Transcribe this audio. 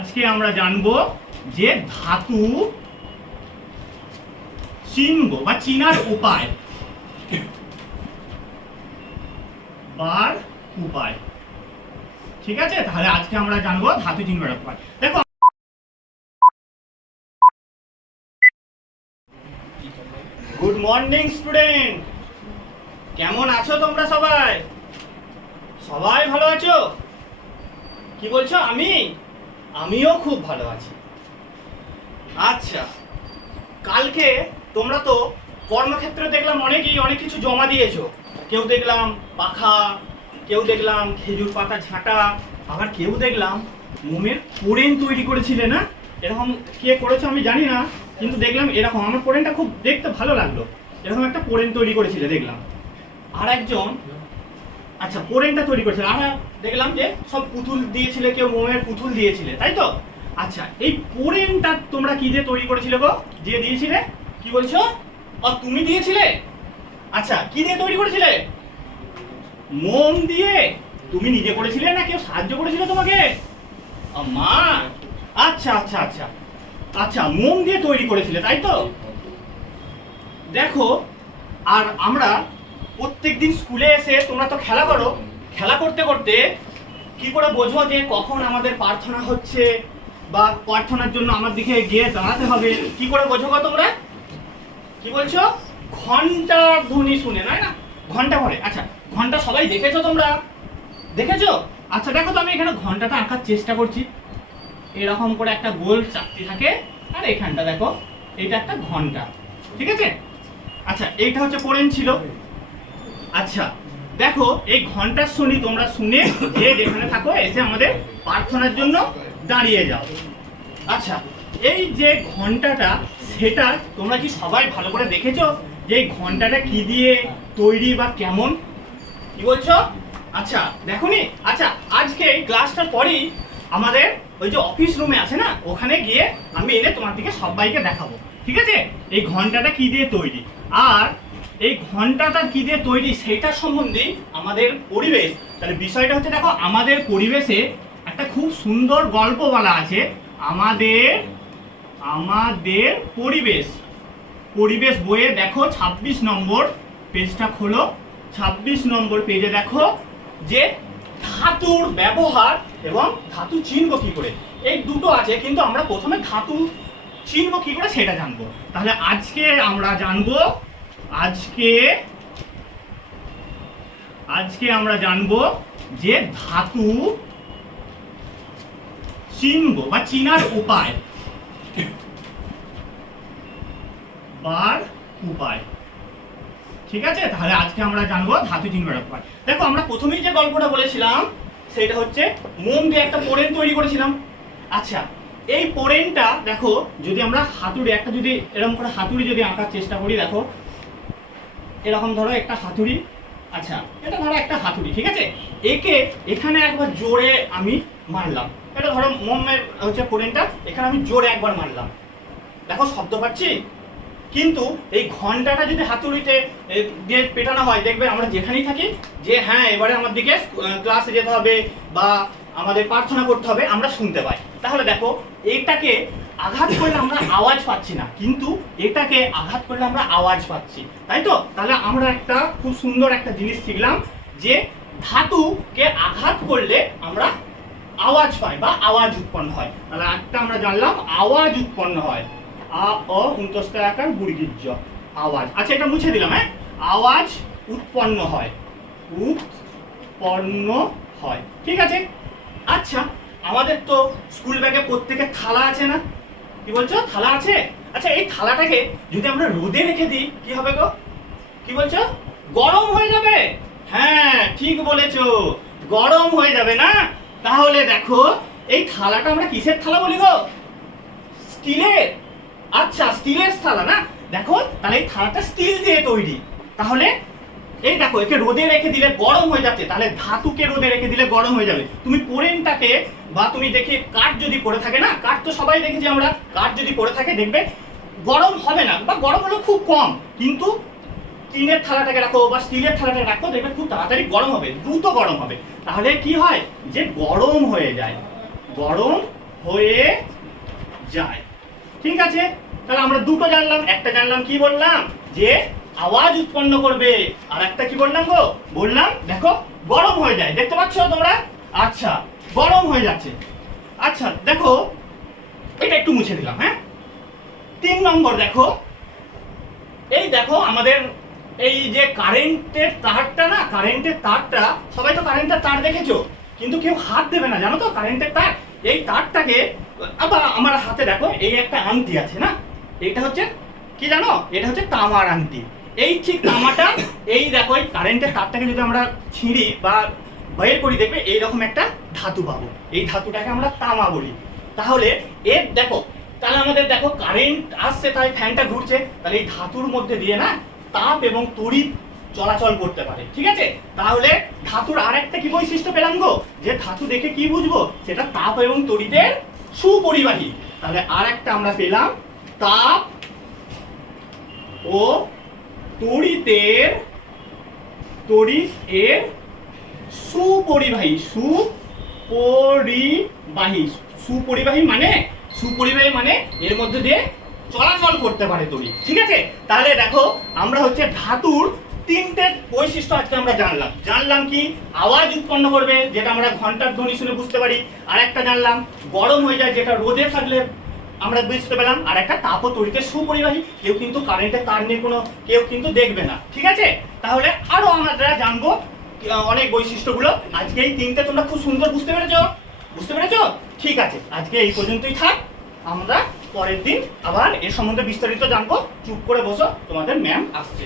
আজকে আমরা জানবো যে ধাতু চিনব বা চিনার উপায় উপায় ঠিক আছে। তাহলে আজকে আমরা জানবো ধাতু চিনবার উপায়। দেখো, গুড মর্নিং স্টুডেন্ট, কেমন আছো তোমরা? সবাই সবাই ভালো আছো? কি বলছো? আমিও খুব ভালো আছি। আচ্ছা, কালকে তোমরা তো কর্মক্ষেত্রে দেখলাম অনেক কিছু জমা দিয়েছো। কেউ দেখলাম পাখা, কেউ দেখলাম খেজুর পাতা ঝাঁটা, আবার কেউ দেখলাম মোমের পোড়েন তৈরি করেছিলে না? এরকম কে করেছো আমি জানি না, কিন্তু দেখলাম এরকম আমার পোড়েনটা খুব দেখতে ভালো লাগলো। এরকম একটা পোড়েন তৈরি করেছিলে দেখলাম। আর একজন আচ্ছা পোড়েনটা তৈরি করেছিল, আর দেখলাম যে সব পুতুল দিয়েছিলে, কেউ মোমের পুতুল দিয়েছিলে, তাই তো? আচ্ছা, এই পোড়েনটা তোমরা কি দিয়ে তৈরি করেছিলে গো? যে দিয়েছিলে কি বলছো? তুমি দিয়েছিলে? আচ্ছা, কি দিয়ে তৈরি করেছিলে? মোম দিয়ে? তুমি নিজে করেছিলে না কেউ সাহায্য করেছিল তোমাকে? মা? আচ্ছা আচ্ছা আচ্ছা আচ্ছা, মোম দিয়ে তৈরি করেছিলে, তাই তো? দেখো, আর আমরা প্রত্যেকদিন স্কুলে এসে তোমরা তো খেলা করো, খেলা করতে করতে কি করে বোঝো যে কখন আমাদের প্রার্থনা হচ্ছে বা প্রার্থনার জন্য আমার দিকে গিয়ে দাঁড়াতে হবে? কি করে বোঝো গো তোমরা? কি বলছো? ঘন্টার ধ্বনি শুনে, না? ঘন্টা পড়ে। আচ্ছা, ঘন্টা সবাই দেখেছো তোমরা? দেখেছো? আচ্ছা দেখো তো, আমি এখানে ঘন্টাটা আঁকার চেষ্টা করছি। এরকম করে একটা গোল চাকতি থাকে, আর এখানটা দেখো এটা একটা ঘন্টা, ঠিক আছে? আচ্ছা, এইটা হচ্ছে পোড়েন ছিল। আচ্ছা দেখো, এই ঘন্টার ধ্বনি তোমরা শুনে যে যেখানে থাকো এসে আমাদের প্রার্থনার জন্য দাঁড়িয়ে যাও। আচ্ছা, এই যে ঘন্টাটা, সেটা তোমরা কি সবাই ভালো করে দেখেছো যে এই ঘন্টাটা কি দিয়ে তৈরি বা কেমন? কি বলছো? আচ্ছা দেখোনি? আচ্ছা, আজকে এই ক্লাসটার পরেই আমাদের ওই যে অফিস রুমে আছে না, ওখানে গিয়ে আমি এনে তোমার দিকে সবাইকে দেখাবো, ঠিক আছে? এই ঘন্টাটা কি দিয়ে তৈরি, আর এই ঘন্টাটা কি দিয়ে তৈরি সেটা সম্বন্ধে আমাদের পরিবেশ। তাহলে বিষয়টা হচ্ছে, দেখো আমাদের পরিবেশে একটা খুব সুন্দর গল্প বলা আছে। আমাদের পরিবেশ বইয়ে দেখো 26 নম্বর পেজটা খোলো। 26 নম্বর পেজে দেখো যে ধাতুর ব্যবহার এবং ধাতু চিনব কি করে, এই দুটো আছে, কিন্তু আমরা প্রথমে ধাতু চিনব কি করে সেটা জানবো। তাহলে আজকে আমরা জানবো যে ধাতু চিনব বা চিনার উপায় ঠিক আছে। তাহলে আজকে আমরা জানবো ধাতু চিনবার উপায়। দেখো, আমরা প্রথমেই যে গল্পটা বলেছিলাম সেটা হচ্ছে মোম দিয়ে একটা পোড়েন তৈরি করেছিলাম। আচ্ছা, এই পোড়েনটা দেখো, যদি আমরা হাতুড়ি একটা যদি এরকম করে হাতুড়ি যদি আঁকার চেষ্টা করি, দেখো এরকম ধরো একটা হাতুড়ি। আচ্ছা, এটা ধরো একটা হাতুড়ি, ঠিক আছে? একে এখানে একবার জোরে আমি মারলাম। এটা ধরো মোমের হচ্ছে পোড়েনটা, এখানে আমি জোরে একবার মারলাম, দেখো শব্দ পাচ্ছি। কিন্তু এই ঘন্টাটা যদি হাতুড়িতে দিয়ে পেটানো হয়, দেখবে আমরা যেখানেই থাকি যে হ্যাঁ এবারে আমার দিকে ক্লাসে যেতে হবে বা আমাদের প্রার্থনা করতে হবে, আমরা শুনতে পাই। তাহলে দেখো, এটাকে আঘাত করলে আমরা আওয়াজ পাচ্ছি না, কিন্তু এটাকে আঘাত করলে আমরা আওয়াজ পাচ্ছি, তাই তো? তাহলে আমরা একটা খুব সুন্দর একটা জিনিস শিখলাম যে ধাতুকে আঘাত করলে আমরা আওয়াজ পাই বা আওয়াজ উৎপন্ন হয়। তাহলে একটা আমরা জানলাম আওয়াজ উৎপন্ন হয়। আকার বুড়গিজ্জ আওয়াজ। আচ্ছা, এটা মুছে দিলাম। হ্যাঁ, আওয়াজ উৎপন্ন হয়, ঠিক আছে? আচ্ছা, আমাদের তো স্কুল ব্যাগে প্রত্যেকের থালা আছে না? কি বলছো? থালা আছে। আচ্ছা, এই থালাটাকে যদি আমরা রোদে রেখে দিই কি হবে গো? কি বলছো? গরম হয়ে যাবে। হ্যাঁ, ঠিক বলেছো, গরম হয়ে যাবে না? তাহলে দেখো, এই থালাটা আমরা কিসের থালা বলি গো? স্টিলের। আচ্ছা, স্টিলের থালা না? দেখো, তাহলে এই থালাটা স্টিল দিয়ে তৈরি। তাহলে এই দেখো, একে রোদে রেখে দিলে গরম হয়ে যাচ্ছে, তাহলে ধাতুকে রোদে রেখে দিলে গরম হয়ে যাবে। তুমি পোড়েনটাকে বা তুমি দেখি কাঠ যদি পড়ে থাকে না, কাঠ তো সবাই দেখেছি আমরা, কাঠ যদি পড়ে থাকে দেখবে গরম হবে না বা গরম হলো খুব কম, কিন্তু টিনের থালাটাকে রাখো বা স্টিলের থালাটাকে রাখো, দেখবে খুব তাড়াতাড়ি গরম হবে, দ্রুত গরম হবে। তাহলে কি হয় যে গরম হয়ে যায়, গরম হয়ে যায়। ঠিক আছে, তাহলে আমরা দুটো জানলাম। একটা জানলাম কি বললাম, যে আওয়াজ উৎপন্ন করবে, আর একটা কি বললাম গো, বললাম দেখো গরম হয়ে যায়। দেখতে পাচ্ছ তোমরা? আচ্ছা, গরম হয়ে যাচ্ছে। আচ্ছা দেখো, এটা একটু মুছে দিলাম। হ্যাঁ, 3 নম্বর দেখো, এই দেখো আমাদের এই যে কারেন্টের তারটা না, কারেন্টের তারটা, সবাই তো কারেন্টের তার দেখেছো, কিন্তু কেউ হাত দেবে না, জানো তো কারেন্টের তার। এই তারটাকে আবার আমার হাতে দেখো, এই একটা আংটি আছে না, এইটা হচ্ছে কি জানো, এটা হচ্ছে তামার আংটি। এই ঠিক তামাটা, এই দেখো এই কারেন্টের তারটাকে যদি আমরা ছিঁড়ি বা বের করি, দেখবে এইরকম একটা ধাতু পাবো। এই ধাতুটাকে আমরা তামা বলি। তাহলে এর দেখো, তাহলে আমাদের দেখো কারেন্ট আসছে, তাই ফ্যানটা ঘুরছে, তাহলে এই ধাতুর মধ্যে দিয়ে না তাপ এবং তড়িৎ চলাচল করতে পারে। ঠিক আছে, তাহলে ধাতুর আরেকটা কি বৈশিষ্ট্য পেলাম গো, যে ধাতু দেখে কি বুঝবো, সেটা তাপ এবং তড়িতের সুপরিবাহী। তাহলে আরেকটা আমরা পেলাম, তাপ ও তড়িৎ এর সুপরিবাহী। সুপরিবাহী মানে এর মধ্যে দিয়ে চলাচল করতে পারে তড়িৎ। ঠিক আছে, তাহলে দেখো আমরা হচ্ছে ধাতুর 3টে বৈশিষ্ট্য আজকে আমরা জানলাম কি, আওয়াজ উৎপন্ন করবে, যেটা আমরা ঘন্টার ধ্বনি শুনে বুঝতে পারি। আর একটা জানলাম গরম হয়ে যায়, যেটা রোদে থাকলে আমরা বুঝতে পেলাম। আর একটা তাপ ও তড়িতের সুপরিবাহী, কেউ কিন্তু কারেন্টের তার নিয়ে কেউ কিন্তু দেখবে না। ঠিক আছে, তাহলে আরো আমরা জানবো অনেক বৈশিষ্ট্যগুলো। আজকে এই 3টে তোমরা খুব সুন্দর বুঝতে পেরেছো? ঠিক আছে, আজকে এই পর্যন্তই থাক। আমরা পরের দিন আবার এর সম্বন্ধে বিস্তারিত জানবো। চুপ করে বসো, তোমাদের ম্যাম আসছে।